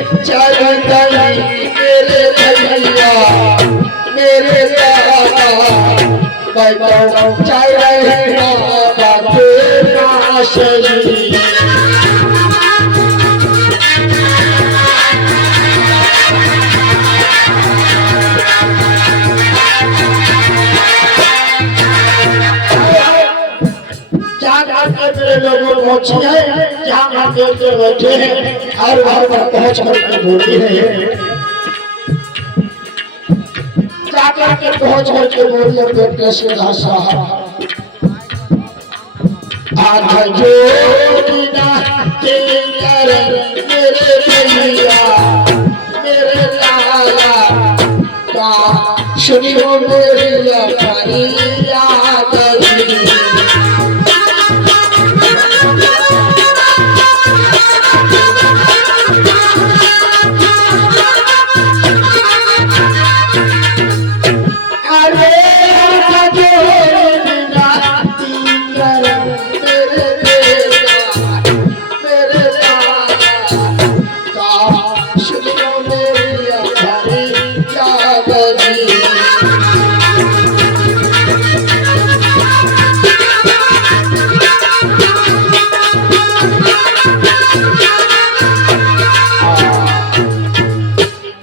चल मेरे भैया मेरे बैठो चल नाशरी मेरे लोगों पहुंची है जहाँ देवते बैठे हैं और वहां पर पहुंच कर बोली है जाकर के पहुंच कर बोली बेटे से आधा जोड़ना तेरे मेरे भैया मेरे लाला का सुनियो मेरी पानी